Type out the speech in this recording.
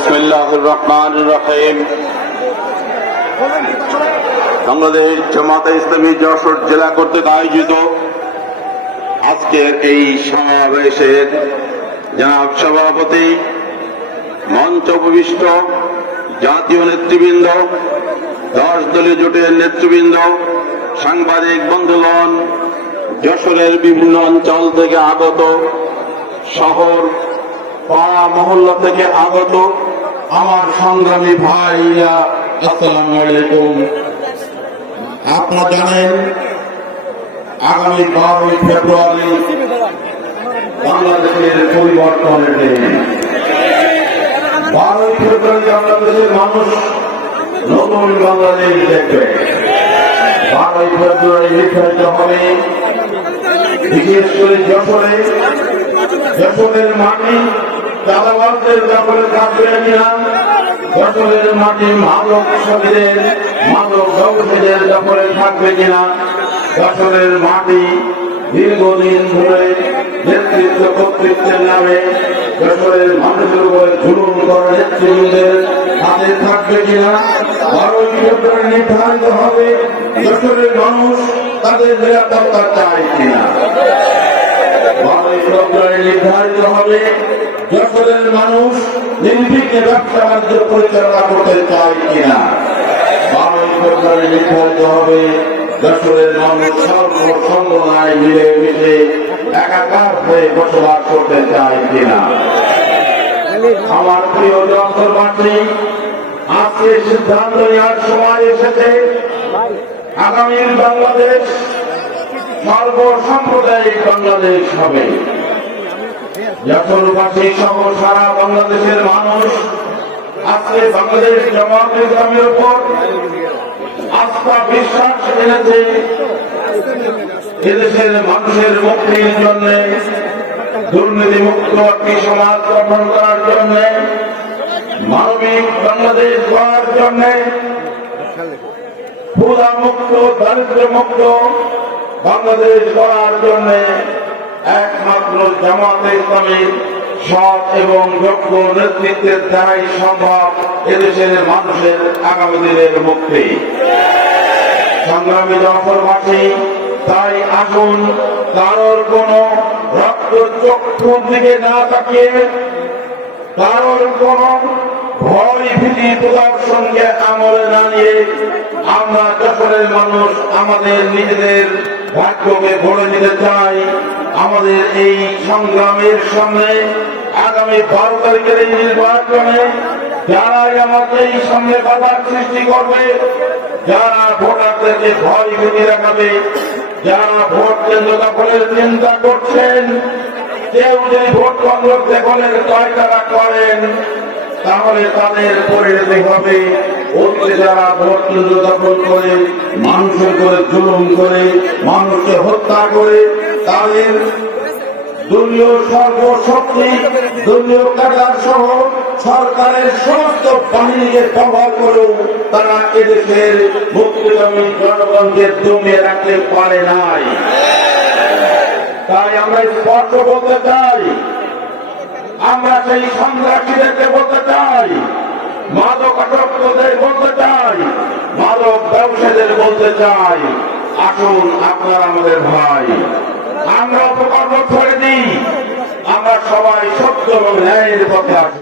বিসমিল্লাহির রহমানির রহিম। বাংলাদেশ জামাতে ইসলামী যশোর জেলা কর্তৃক আয়োজিত আজকের এই সমাবেশের জনাব সভাপতি, মঞ্চ উপবিষ্ট জাতীয় নেতৃবৃন্দ, 10 দলীয় জোটের নেতৃবৃন্দ, সাংবাদিক বন্ধুগণ, যশোরের বিভিন্ন অঞ্চল থেকে আগত, শহর পাড়া মহল্লা থেকে আগত আমার সংগ্রামী ভাইরা, আসসালামু আলাইকুম। আপনারা জানেন আগামী 12 ফেব্রুয়ারি বাংলাদেশের পরিবর্তনের দিন। 12 ফেব্রুয়ারি বাংলাদেশের মানুষ নতুন বাংলাদেশ দেখবে। 12 ফেব্রুয়ারি নির্ধারিত হবে বিশেষ করে যশোরের মাটি চাঁদাবাজদের দখলে থাকবে কিনা, যশোরের মাটি মাদক সখীদের মাদক ব্যবসায়ীদের দখলে থাকবে কিনা, যশোরের মাটি দীর্ঘদিন ধরে নেতৃত্ব কর্তৃত্বের নামে যশোরের মানুষের উপরে জুলুম করা নেতৃত্বের হাতে থাকবে কিনা। 12 ফেব্রুয়ারি নির্ধারিত হবে যশোরের মানুষ তাদের নিরাপত্তা চায় কিনা। 12 ফেব্রুয়ারি নির্ধারিত হবে যশোরের মানুষ নির্বিঘ্নে ব্যবসা বাণিজ্য পরিচালনা করতে চায় কিনা। 12 ফেব্রুয়ারি নির্ধারিত হবে যশোরের মানুষ সর্বসম্প্রদায় মিলেমিশে একাকার হয়ে বসবাস করতে চায় কিনা। আমার প্রিয় যশোরবাসী, আজকে সিদ্ধান্ত নেওয়ার সময় এসেছে। আগামীর বাংলাদেশ সর্বসাম্প্রদায়িক বাংলাদেশ হবে। যশোরবাসী সহ সারা বাংলাদেশের মানুষ আজকে বাংলাদেশ জামাত ইসলামের উপর আস্থা বিশ্বাস এনেছে। এদেশের মানুষের মুক্তির জন্য, দুর্নীতিমুক্ত একটি সমাজ গঠন করার জন্য, মানবিক বাংলাদেশ গড়ার জন্য, ক্ষুধা মুক্ত দারিদ্র্য মুক্ত বাংলাদেশ গড়ার জন্য একমাত্র জামাতে ইসলামী সৎ এবং যোগ্য নেতৃত্বের দ্বারাই সম্ভব এদেশের মানুষের আগামী দিনের মুক্তি। সংগ্রামী যশোরবাসী, তাই আসুন কারোর কোন রক্ত চক্ষুর দিকে না তাকিয়ে, কারোর কোন ভয় ভীতি প্রদর্শনকে আমলে না নিয়ে আমরা যশোরের মানুষ আমাদের নিজেদের ভাগ্যকে গড়ে নিতে চাই। আমাদের এই সংগ্রামের সামনে আগামী 12 তারিখের এই নির্বাচনে যারাই আমাদের এই সামনে বাধার সৃষ্টি করবে, যারা ভোটারদেরকে ভয় ভীতি দেখাবে, যারা ভোট কেন্দ্র দখলের চিন্তা করছেন, কেউ যদি ভোট কেন্দ্র দখলের পায়তারা করেন, তাহলে তাদের পরিণতি হবে অতীতে যারা ভোট কেন্দ্র দখল করে মানুষের করে জুলুম করে মানুষকে হত্যা করে তাদের দলীয় সর্বশক্তি, দলীয় কাটার সহ সরকারের সমস্ত বাহিনীকে ব্যবহার করেও তারা এদেশের মুক্তিকামী জনগণকে দমিয়ে রাখতে পারে নাই। তাই আমরা স্পষ্ট বলতে চাই, আমরা সেই সন্ত্রাসীদেরকে বলতে চাই, মাদকাসক্তদের বলতে চাই, মাদক ব্যবসায়ীদের বলতে চাই, আসুন আপনারা আমাদের ভাই, আমরা অপকর্ম ছেড়ে দিই, আমরা সবাই সত্য এবং ন্যায়ের পথে আসি।